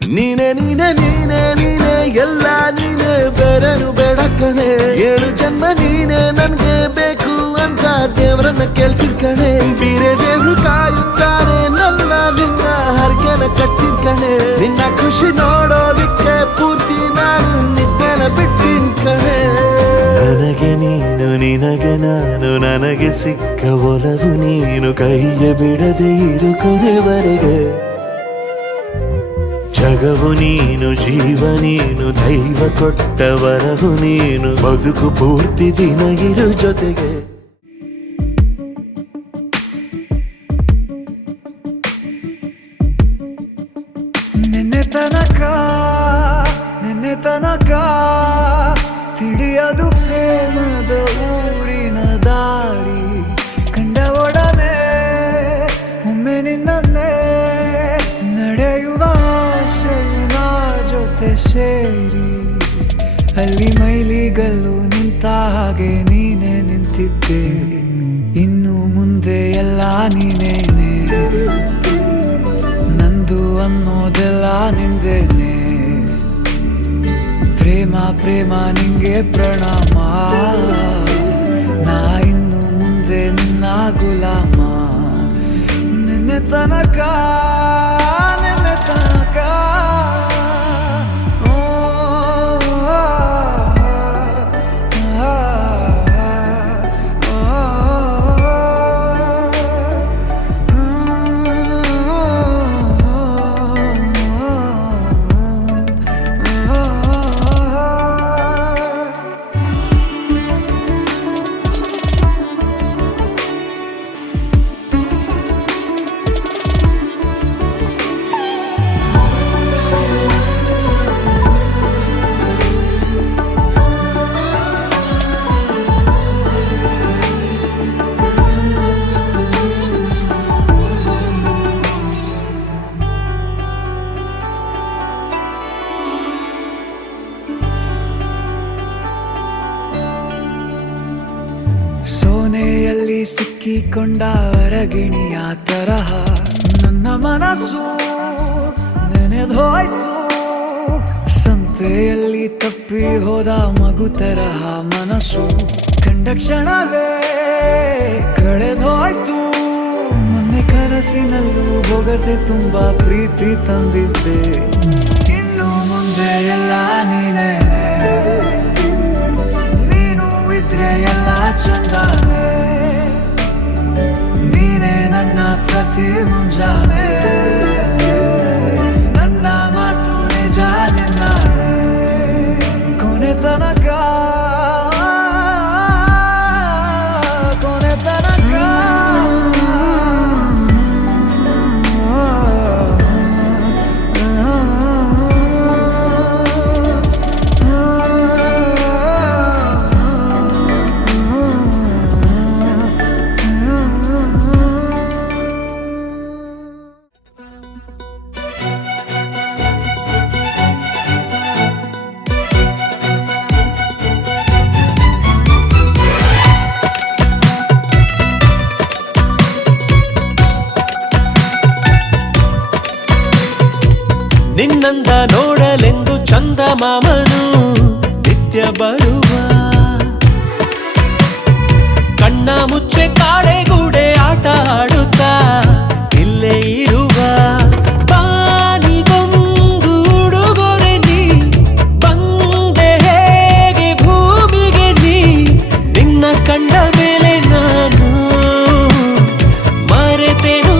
ನೀನೆ ನೀನೆ ನೀನೆ ನೀನೆ ಎಲ್ಲ ನೀನೆ ಬೇರೆನು ಬೇಡ ಕಣೆ 7 ಜನ್ಮ ನೀನೆ ನನ್ಗೆ ಬೇಕು ಅಂತ ದೇವರನ್ನ ಕೇಳ್ತೀನಿ ಕಣೆ ಬೀರೆ ದೇವ್ರು ಕಾಯುತ್ತಾರೆ ನನ್ನ ನಿನ್ನ ಹರ್ಗೆನ ಕಟ್ಟಿನ ಕಣೆ ನಿನ್ನ ಖುಷಿ ನೋಡೋದಿಕ್ಕೆ ಪೂರ್ತಿ ನಾನು ನಿದ್ದೆನ ಬಿಟ್ಟಿನ ಕಣೆ ನನಗೆ ನೀನು ನಿನಗೆ ನಾನು ನನಗೆ ಸಿಕ್ಕ ಒಲವು ನೀನು ಕೈಯ ಬಿಡದೆ ಇರು ಕೊನೆವರೆಗೆ ಜಗವು ನೀನು ಜೀವ ನೀನು ದೈವ ಕೊಟ್ಟ ವರವು ನೀನು ಬದುಕು ಪೂರ್ತಿ ದಿನ ಇರು ಜೊತೆಗೆ ನಿನ್ನೆ ತನಕ ತಿಳಿಯದು ಪ್ರೇಮದ ಊರಿನ ದಾರಿ ಕಂಡ ಒಡನೆ ಒಮ್ಮೆ ನಿನ್ನೇ ನಡೆಯುವ ಆಸೆಯ ಜೊತೆ ಸೇರಿ ಅಲ್ಲಿ ಮೈಲಿಗಲ್ಲು ನಿಂತ ಹಾಗೆ ನೀನೆ ನಿಂತಿದ್ದೆ ಇನ್ನು ಮುಂದೆ ಎಲ್ಲ ನೀನೇನೆ ನಂದು ಅನ್ನೋದೆಲ್ಲ ನಿಂದೇನೆ ಪ್ರೇಮ ಪ್ರೇಮ ನಿಂಗೆ ಪ್ರಣಾಮ ನಾ ಇನ್ನು ಮುಂದೆ ನಿನ್ನ ಗುಲಾಮ ನಿನ್ನೆ ತನಕ ಓ, ಸೋನೆಯಲ್ಲಿ ಸಿಕ್ಕಿಕೊಂಡ ಹೊರಗಿಣಿಯ ತರಹ ನನ್ನ ಮನಸ್ಸು ನೆನೆದೋಯ್ತು ಸಂತೆಯಲ್ಲಿ ತಪ್ಪಿ ಹೋದ ಮಗು ತರಹ ಮನಸ್ಸು ಕಂಡ ಕ್ಷಣವೇ ಕಳೆದೋಯ್ತು ಮೊನ್ನೆ ಕರ ಮನಸ್ಸಿನಲ್ಲೂ ಬೊಗಸೆ ತುಂಬಾ ಪ್ರೀತಿ ತಂದಿದ್ದೆ. ಇನ್ನು ಮುಂದೆ ಎಲ್ಲ ನೀನೇ, ನೀನು ಇದ್ರೆ ಎಲ್ಲ ಚಂದಾನೆ, ನೀನೇ ನನ್ನ ಪ್ರತಿ ಮುಂಜಾನೆ, ನನ್ನ ಮಾತು ನಿಜ ನಿನ್ನಾನೆ, ಕೊನೆ ತನಕ ಕೊನೆ ತನಕ. ನಿನ್ನಂದ ನೋಡಲೆಂದು ಚಂದಮಾಮನು ನಿತ್ಯ ಬರುವ, ಕಣ್ಣ ಮುಚ್ಚೆ ಕಾಡೆಗೂಡೆ ಆಟ ಆಡುತ್ತಾ ಇಲ್ಲೇ ಇರುವ, ಬಾನಿಗೊಂದು ಉಡುಗೊರೆ ನೀ ಬಂದೆ ಹೇಗೆ ಭೂಮಿಗೆ ನೀ, ನಿನ್ನ ಕಂಡ ಮೇಲೆ ನಾನು ಮರೆತೆನು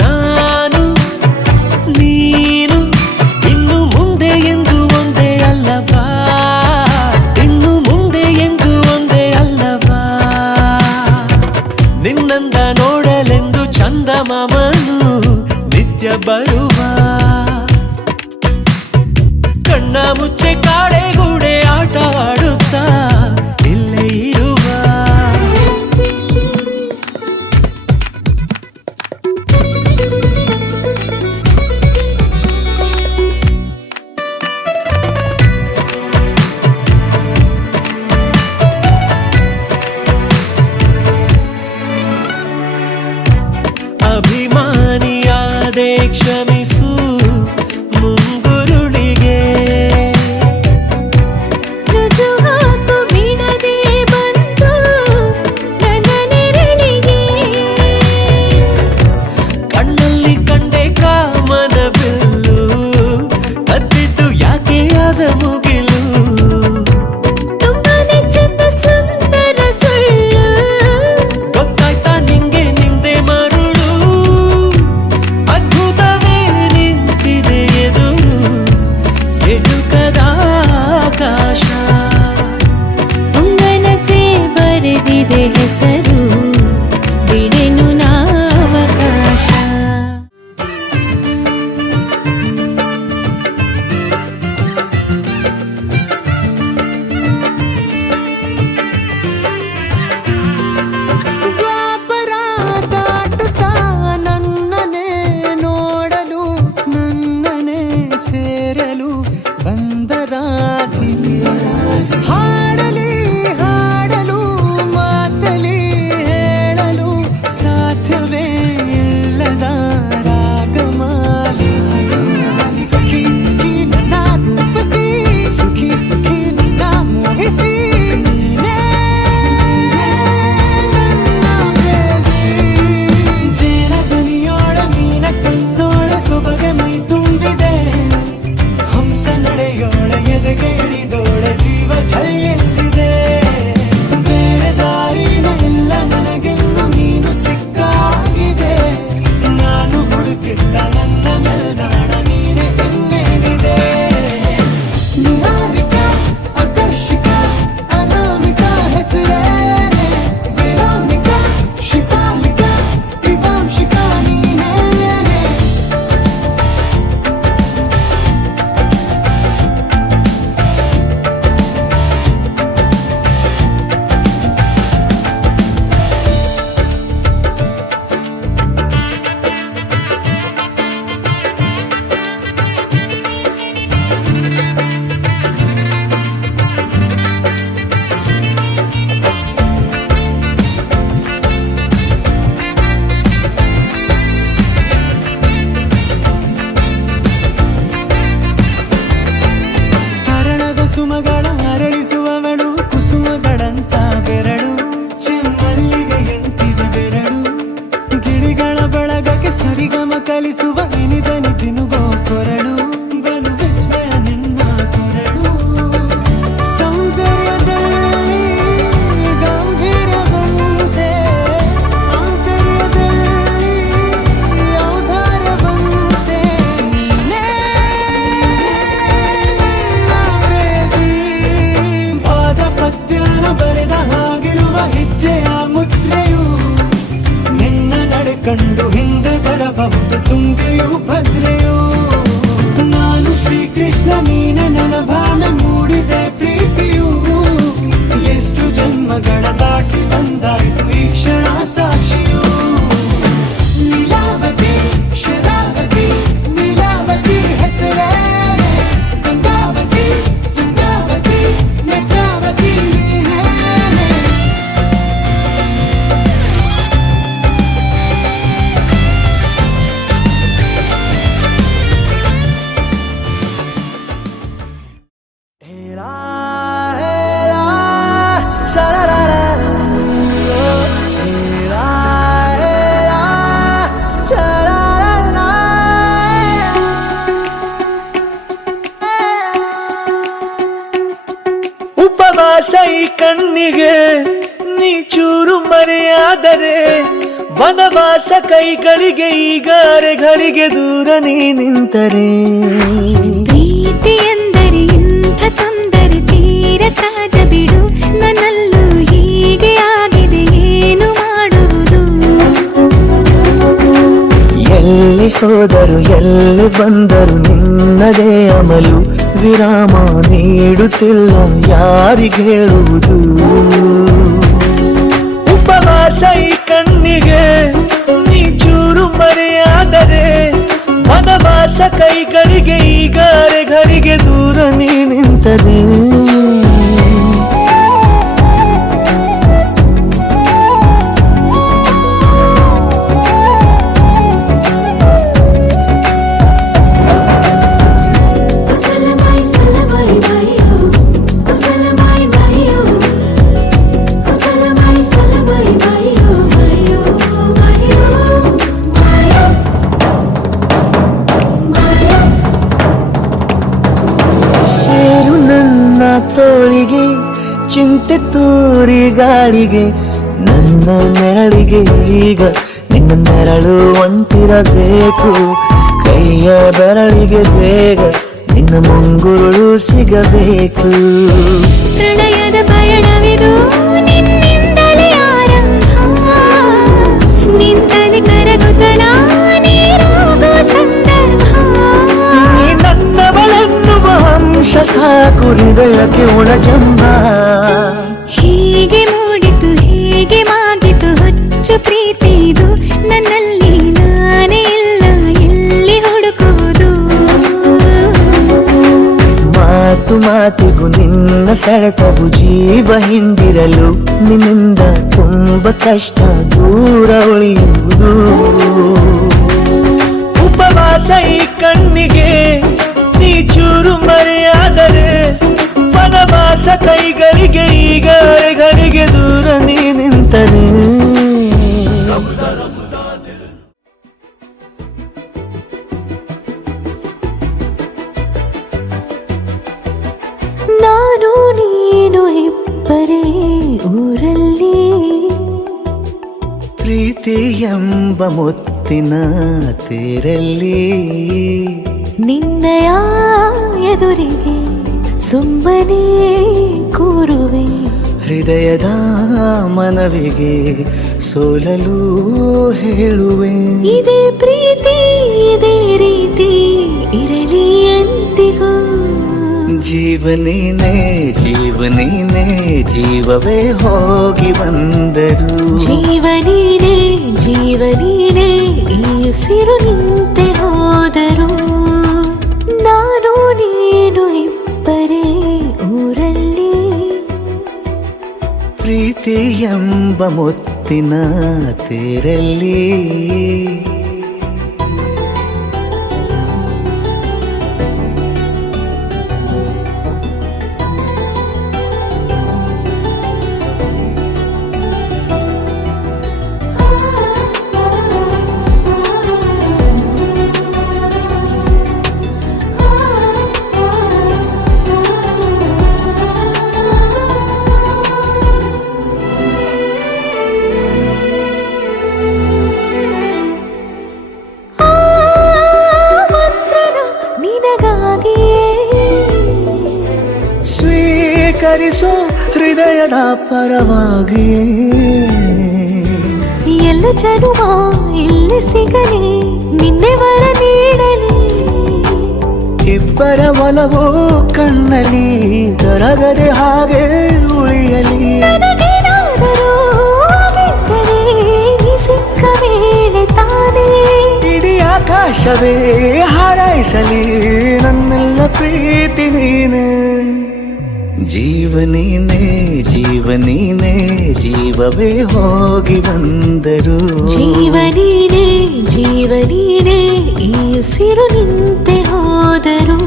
ನಾನು ನೀನು ಇನ್ನು ಮುಂದೆ ಎಂದು ಒಂದೇ ಅಲ್ಲವಾ, ಇನ್ನು ಮುಂದೆ ಎಂದು ಒಂದೇ ಅಲ್ಲವಾ. ನಿನ್ನಂದ ನೋಡಲೆಂದು ಚಂದಮಾಮನು ನಿತ್ಯ ಬರುವ, ಕಣ್ಣ ಮುಚ್ಚೆ ಕಾಡೆಗೂಡೆ ಆಟ ಆಡುತ್ತಾ ಇಲ್ಲೇ ಇರುವ. ಅಭಿಮಾನಿಯಾದೆ ಕ್ಷಮಿಸು ಮುಂಗುರುಳಿಗೆ, ರುಜು ಹಾಕು ಸರಿಗಮ ಕಲಿಸುವ ಇನಿದನಿ ಜಿನುಗೋ ಕೊರಳು ಬಲು ವಿಸ್ಮಯ ನಿನ್ನ ಕೊರಳು ಸೌಂದರ್ಯದಲ್ಲಿ ಗಂಭೀರವಂತೆ ಆಂತರ್ಯದಲ್ಲಿ ಔದಾರ್ಯವಂತೆ ನೀನೇ ಕ್ರೇಜಿ ಪಾದ ಪದ್ಯನ ಬರೆದ ಹಾಗಿರುವ ಹೆಜ್ಜೆಯ ಮುದ್ರೆಯು ನಿನ್ನ ನಡೆ ಕಂಡು ಹಿಂದೆ ಬರಬಹುದು ತುಂಗೆಯು ಭದ್ರೆಯು ನಾನು ಶ್ರೀಕೃಷ್ಣ ನೀನೆ ನನ್ನ ಭಾವನೆ ಮೂಡಿದೆ ಪ್ರೀತಿಯು ಎಷ್ಟು ಜನ್ಮಗಳ ದಾಟಿ ಬಂದಾಯಿತು ಈ ಕ್ಷಣ ಸಾಕ್ಷಿಯು ಲೀಲಾವತಿ ಶರಾವತಿ ನೀಲಾವತಿ ಹೆಸರೇ ಗಂಗಾವತಿ ತುಂಗಾವತಿ ನೇತ್ರಾವತಿ ನೀನೇ ಉಪವಾಸ ಈ ಕಣ್ಣಿಗೆ ನೀ ಚೂರು ಮರೆಯಾದರೆ ವನವಾಸ ಕೈಗಳಿಗೆ ಈಗ ಅರೆಗಳಿಗೆ ದೂರ ನೀ ನಿಂತರೆ ಪ್ರೀತಿ ಎಂದರೆ ಇಂಥ ತೊಂದರೆ ತೀರ ಸಹಜ ಬಿಡು ನನ್ನಲ್ಲೂ ಹೀಗೆ ಆಗಿದೆ ಏನು ಮಾಡುವುದು ಎಲ್ಲಿ ಹೋದರು ಎಲ್ಲಿ ಬಂದರು ನಿನ್ನದೇ ಅಮಲು ವಿರಾಮ ನೀಡುತ್ತಿಲ್ಲ ಯಾರಿಗೆ ಹೇಳುವುದು ಉಪವಾಸ ಈ ಕಣ್ಣಿಗೆ ನೀ ಚೂರು ಮರೆಯಾದರೆ ವನವಾಸ ಕೈಗಳಿಗೆ ಈಗ ಅರೆಗಳಿಗೆ ದೂರ ನೀ ನಿಂತರೆ ಸೇರು ನನ್ನ ತೋಳಿಗೆ ಚಿಂತೆ ತೂರಿ ಗಾಳಿಗೆ ನನ್ನ ನೆರಳಿಗೆ ಈಗ ನಿನ್ನ ನೆರಳು ಒಂಟಿರಬೇಕು ಕೈಯ ಬೆರಳಿಗೆ ಬೇಗ ನಿನ್ನ ಮುಂಗುರುಳು ಸಿಗಬೇಕು ಪ್ರಣಯದ ಪಯಣವಿದು ನಿನ್ನಿಂದಲೇ ಆರಂಭ ನಿಂತಲೇ ಕರಗುತ್ತ ನೀರಾಗುವ ಸಂದರ್ಭ ನೀ ನನ್ನವಳೆನ್ನುವ ಅಂಶ ಸಾಕು ಹೃದಯಕ್ಕೆ ಒಳಜಂಬ ಹೀಗೆ ಮೂಡಿತು ಹೀಗೆ ಮಾಗಿತು ಹುಚ್ಚು ಪ್ರೀತಿ ಇದು ನನ್ನಲ್ಲಿ ನಾನೇ ಇಲ್ಲ ಎಲ್ಲಿ ಹುಡುಕುವುದು ಮಾತು ಮಾತಿಗೂ ನಿನ್ನ ಸೆಳೆತವು ಜೀವ ಹಿಂದಿರಲು ನಿನ್ನಿಂದ ತುಂಬ ಕಷ್ಟ ದೂರ ಉಳಿಯುವುದು ಉಪವಾಸ ಈ ಕಣ್ಣಿಗೆ ನೀ ಚೂರು ಮರೆಯಾದರೆ ವನವಾಸ ಕೈಗಳಿಗೆ ಈಗ ಅರೆಗಳಿಗೆ ದೂರ ನೀ ನಿಂತರೆ ನಾನು ನೀನು ಇಬ್ಬರೇ ಊರಲ್ಲಿ ಪ್ರೀತಿ ಎಂಬ ಮುತ್ತಿನ ತೇರಲ್ಲಿ ನಿನ್ನಯ ಎದುರಿಗೆ ಸುಮ್ಮನೆ ಕೂರುವೆ ಹೃದಯದ ಮನವಿಗೆ ಸೋಲಲು ಹೇಳುವೆ ಇದೇ ಪ್ರೀತಿ ಇದೇ ರೀತಿ ಇರಲಿ ಎಂದಿಗೂ ಜೀವನೇನೆ ಜೀವನೇನೆ ಜೀವವೇ ಹೋಗಿ ಬಂದರು ಜೀವನೀನೇ ಜೀವನೀನೇ ಈ ಉಸಿರು ನಿಂತೆ ಹೋದರು ನಾನು ನೀನು ಇಬ್ಬರೇ ಊರಲ್ಲಿ ಪ್ರೀತಿ ಎಂಬ ಮುತ್ತಿನ ತೇರಲ್ಲಿ ಸ್ವೀಕರಿಸೋ ಹೃದಯದ ಪರವಾಗಿಯೇ ಎಲ್ಲ ಜನುಮ ಇಲ್ಲಿ ಸಿಗಲಿ ನಿನ್ನೆ ವರ ನೀಡಲಿ ಇಬ್ಬರ ಒಲವೋ ಕಣ್ಣಲ್ಲಿ ಕರಗದೆ ಹಾಗೆ ಉಳಿಯಲಿ ನನಗೇನಾದರೂ ಆಗಿದ್ದರೆ ನೀ ಸಿಕ್ಕ ವೇಳೆ ತಾನೇ ಇಡೀ ಆಕಾಶವೇ ಹಾರೈಸಲಿ ನನ್ನೆಲ್ಲ ಪ್ರೀತಿ ನೀನೆ ಜೀವನೀನೇ ಜೀವನೀನೇ ಜೀವವೇ ಹೋಗಿ ಬಂದರು ಜೀವನೀನೇ ಜೀವನೀನೇ ಈ ಉಸಿರು ನಿಂತೆ ಹೋದರು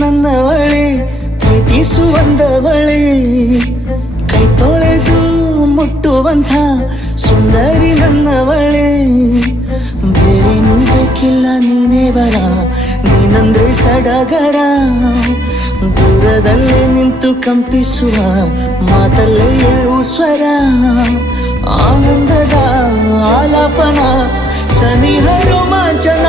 ನನ್ನವಳೆ ಪ್ರೀತಿಸುವಂದವಳೆ ಕೈ ತೊಳೆದು ಮುಟ್ಟುವಂಥ ಸುಂದರಿ ನನ್ನವಳೆ ಬೇರೇನೂ ಬೇಕಿಲ್ಲ ನೀನೇ ಬರ ನೀನಂದ್ರೆ ಸಡಗರ ದೂರದಲ್ಲೇ ನಿಂತು ಕಂಪಿಸುವ ಮಾತಲ್ಲೇ ಏಳು ಸ್ವರ ಆನಂದದ ಆಲಾಪನ ಸನಿಹ ರೋಮಾಂಚನ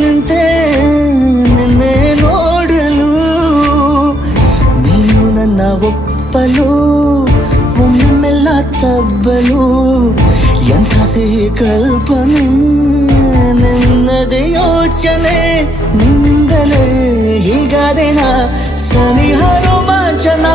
ನಿಂತೆ ನಿನ್ನೆ ನೋಡಲು ನೀನು ನನ್ನ ಒಪ್ಪಲು ಒಮ್ಮೆಲ್ಲ ತಬ್ಬಲು ಎಂಥ ಸಿಹಿ ಕಲ್ಪನೆ ನಿನ್ನದೇ ಯೋಚನೆ ನಿನ್ನಿಂದಲೇ ಹೀಗಾದೇನ ಸನಿಹ ರೋಮಾಂಚನ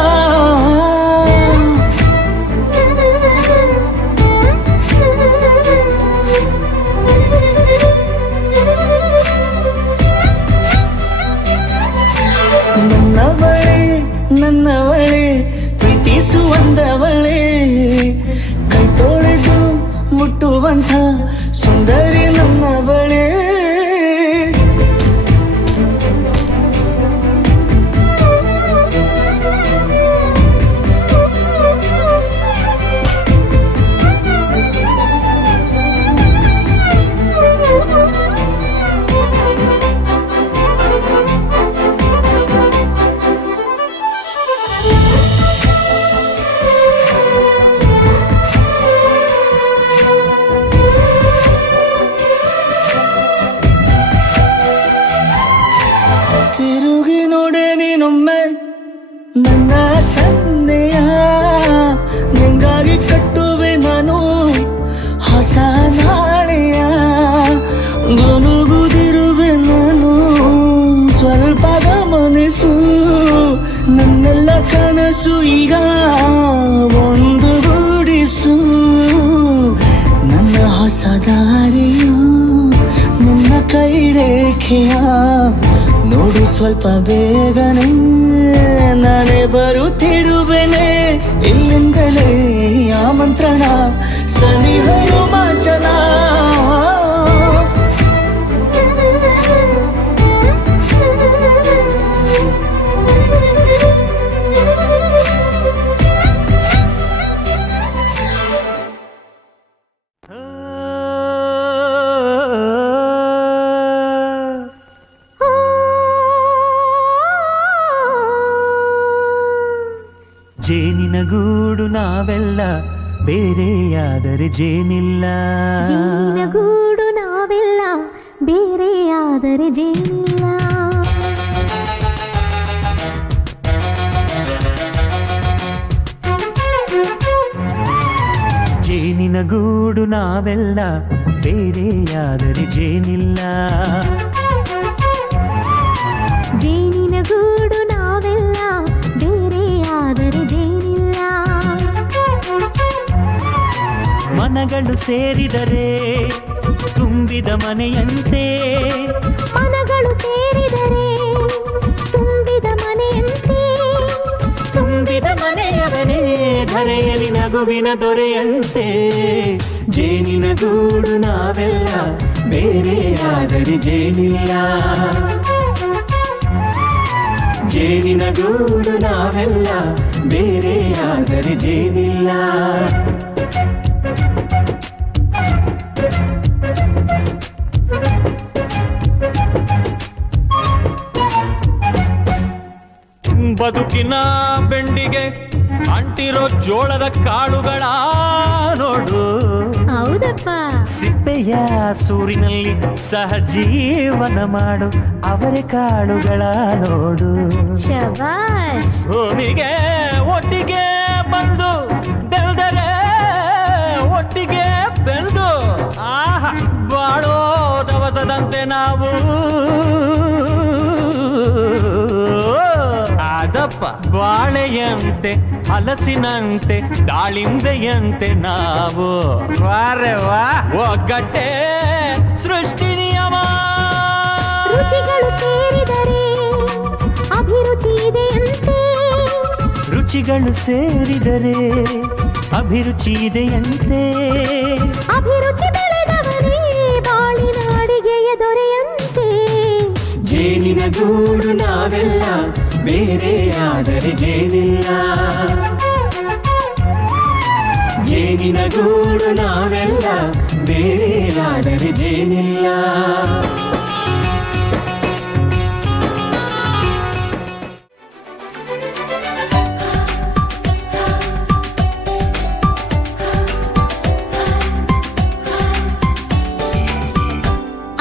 ನನ್ನವಳೆ ಪ್ರೀತಿಸುವಂದವಳೆ ಕೈ ತೊಳೆದು ಮುಟ್ಟುವಂಥ ಸುಂದರಿ ನನ್ನವಳೆ ತಿರುಗಿ ನೋಡೆ ನೀನೊಮ್ಮೆ ನನ್ನ ಸನ್ನೆಯ ನಿಂಗಾಗಿ ಕಟ್ಟುವೆ ನಾನು ಹೊಸ ನಾಳೆಯ ಗುನುಗುದಿರುವೆ ನಾನು ಸ್ವಲ್ಪ ಗಮನಿಸು ನನ್ನೆಲ್ಲ ಕನಸು ಈಗ ಒಂದು ಗೂಡಿಸು ನನ್ನ ಹೊಸ ದಾರಿಯು ನಿನ್ನ ಕೈ ರೇಖೆಯ ನೋಡು ಸ್ವಲ್ಪ ಬೇಗನೆ ನಾನೇ ಬರುತ್ತಿರುವೆನೆ ಇಲ್ಲಿಂದಲೇ ಆಮಂತ್ರಣ ಸನಿಹ ರೋಮಾಂಚನ ಜೇನಿನ ಗೂಡು ನಾವೆಲ್ಲ ಬೇರೆಯಾದರೆ ಜೇನಿಲ್ಲ ಗೂಡು ನಾವೆಲ್ಲ ಬೇರೆಯಾದರೆ ಜೇನಿಲ್ಲ ಜೇನಿನ ಗೂಡು ನಾವೆಲ್ಲ ಬೇರೆಯಾದರೆ ಜೇನಿಲ್ಲ. ಜೇನಿನ ಗೂಡು ನಾವೆಲ್ಲ ಬೇರೆಯಾದರೆ ಜೇನಿಲ್ಲ. ಮನಗಳು ಸೇರಿದರೆ ತುಂಬಿದ ಮನೆಯಂತೆ. ಮನಗಳು ಸೇರಿದರೆ ತುಂಬಿದ ಮನೆಯಂತೆ. ತುಂಬಿದ ಮನೆಯವನೇ ಧರೆಯಲಿ ನಗುವಿನ ದೊರೆಯಂತೆ. ಜೇನಿನ ಗೂಡು ನಾವೆಲ್ಲ ಬೇರೆಯಾದರೆ ಜೇನಿಲ್ಲ. ಜೇನಿನ ಗೂಡು ನಾವೆಲ್ಲ ಬೇರೆಯಾದರೆ ಜೇನಿಲ್ಲ. ಬದುಕಿನ ಬೆಂಡಿಗೆ ಅಂಟಿರೋ ಜೋಳದ ಕಾಳುಗಳ ನೋಡು. ಹೌದಪ್ಪ. ಸಿಪ್ಪೆಯ ಸೂರಿನಲ್ಲಿ ಸಹಜೀವನ ಮಾಡು ಅವರೆ ಕಾಳುಗಳ ನೋಡು. ಶಬಾಷ್. ಭೂಮಿಗೆ ಒಟ್ಟಿಗೆ ಬಂದು ಬೆಳೆದರೆ ಒಟ್ಟಿಗೆ ಬೆಳೆದು ಆಹಾ ಬಾಳೋ ದವಸದಂತೆ ನಾವು. ಅದಪ್ಪ ಬಾಳೆಯಂತೆ ಹಲಸಿನಂತೆ ದಾಳಿಂಬೆಯಂತೆ ನಾವು. ವಾರೆ ವಾ ಒಗ್ಗಟ್ಟೆ ಸೃಷ್ಟಿ ನಿಯಮ. ರುಚಿಗಳು ಸೇರಿದರೆ ಅಭಿರುಚಿ ಇದೆಯಂತೆ. ರುಚಿಗಳು ಸೇರಿದರೆ ಅಭಿರುಚಿ ಇದೆಯಂತೆ. ಅಭಿರುಚಿ ಬೆಳೆದವನೇ ಬಾಳಿನ ಅಡಿಗೆಯ ದೊರೆಯಂತೆ. ಜೇನಿನ ಗೂಡು ನಾವೆಲ್ಲ ಬೇರೆಯಾದರೆ ಜೇನಿಲ್ಲ. ಜೇನಿನ ಗೂಡು ನಾವೆಲ್ಲ ಬೇರೆಯಾದರೆ ಜೇನಿಲ್ಲ.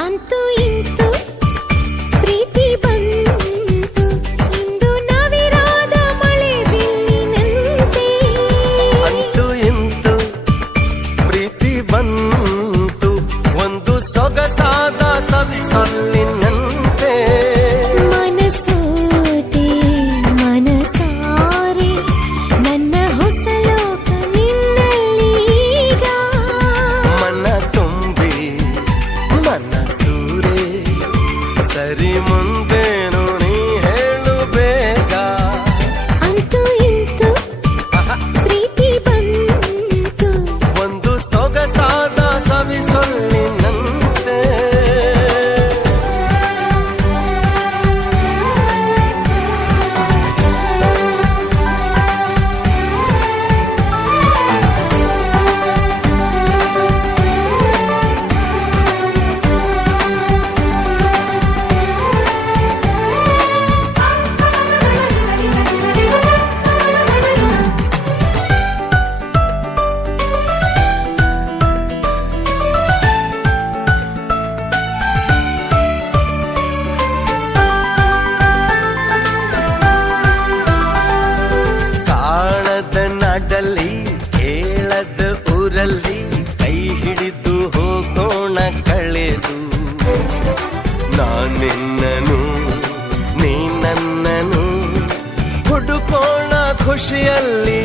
ಅಂತೂ ಇಂತೂ ಪ್ರೀತಿ ಬಂತು ಇಂದು ನವಿರಾದ ಮಳೆ ಬಿಲ್ಲಿನಂತೆ. ಅಂತೂ ಇಂತು ಪ್ರೀತಿ ಬಂತು ಒಂದು ಸೊಗಸಾದ ಸವಿಸೊಲ್ಲಿನಂತೆ. ಮನಸೋತೆ ಮನಸಾರೆ ನನ್ನ ಹೊಸ ಲೋಕ ನಿನ್ನಲ್ಲೀಗ. ಮನ ತುಂಬಿ ಮನಸೂರೆ ಸರಿ ಮುಂದೇನು ನೀ ಹೇಳು ಬೇಗ. ಅಂತೂ ಇಂತೂ ಪ್ರೀತಿ ಬಂತು ಒಂದು ಸೊಗಸಾದ ಸವಿಸೊಲ್ಲಿನಂತೆ. ಕಾಣದ ನಾಡಲ್ಲಿ ಕೇಳದ ಊರಲ್ಲಿ ಕೈ ಹಿಡಿದು ಹೋಗೋಣ ಕಳೆದು. ನಾನಿನ್ನನು ನೀ ನನ್ನನು ಹುಡುಕೋಣ ಖುಷಿಯಲ್ಲಿ